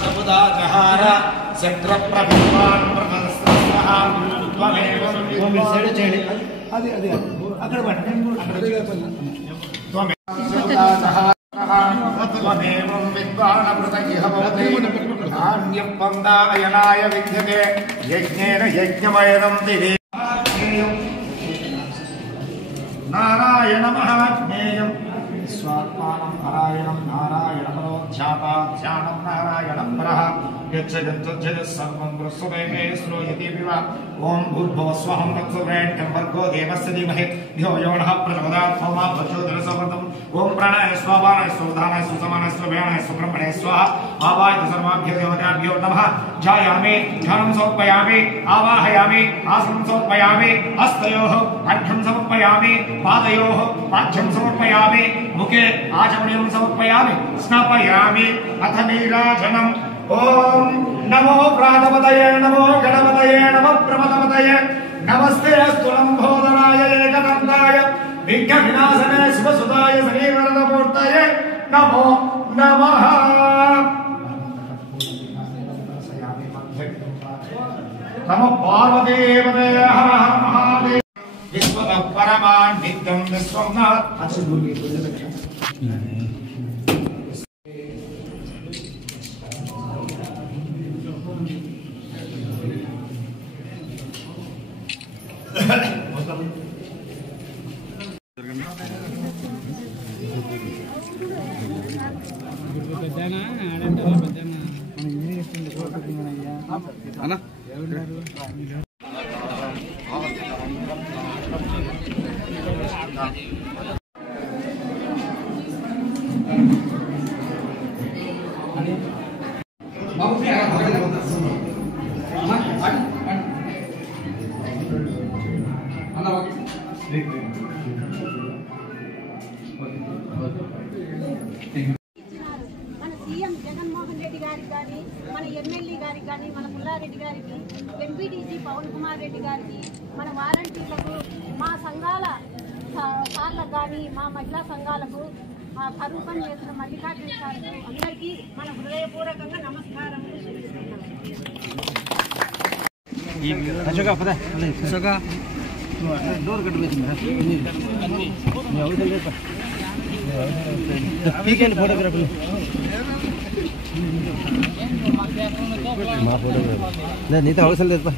సముదాజహార శక్రప్రభివాన్ ప్రమస్తః త్వమేవం అది అది అక్కడ త్వమేవం విద్వానమృతయిహ భవతి ధాన్యం పందాయనాయ విద్యతే యజ్ఞేన యజ్ఞమయనం దివి నారాయణ మహాజ్ఞేయం స్వాత్మానం నారాయణం నారాయణ పరోధ్యాపాధ్యానం నారాయణం పరః యచ్చ సర్వం దృశ్యతే శ్రూయతే వివ ఓం భూర్భువస్వహం తత్సర్వేణ్యం భర్గో దేవస్య ధీమహి ధియో యో నః ప్రచోదయాత్ సోమా ప్రచోదయసవర్ధం ఓం ప్రాణాయ స్వాహాయ స్వధానాయ సుసమానాయ స్వభయానాయ సుబ్రహ్మణ్య స్వాహా ఆవాహిత సర్వాభ్యో దేవతాభ్యో నమః ధ్యాయామి ధ్యానం సమర్పయామి ఆవాహయామి ఆసనం సమర్పయామి హస్తయోః అర్ఘ్యం సమర్పయామి పాదయోః పాద్యం సమర్పయామి ముఖే ఆచమనీయం సమర్పయామి స్నాపయామి అథ నీరాజనం ఓం నమో ప్రాణపతయే నమో గణపతయే నమో ప్రమదపతయే నమస్తే స్థులంబోధనాయ ఏకదంతాయ విఘ్న వినాశనే శుభసుదాయ శ్రీవరదమూర్తయే నమో నమః నమో పార్వతీపతే హర హర మహాదేవ విశ్వత పరమాన్ నిత్యం విశ్వనాథ్ అన్న మన సీఎం జగన్మోహన్ రెడ్డి గారికి కానీ మన ఎమ్మెల్యే గారికి కానీ మన పుల్లారెడ్డి గారికి ఎంపీటీసీ పవన్ కుమార్ రెడ్డి గారికి మన వాలంటీర్లకు మా సంఘాల సార్లకు కానీ మా మహిళా సంఘాలకు కరువు పని చేసిన మల్లికార్జున సార్కు అందరికీ మన హృదయపూర్వకంగా నమస్కారం. ఫోటోగ్రాఫర్ మా ఫోటోగ్రాఫర్ నీతో అవసరం లేదు.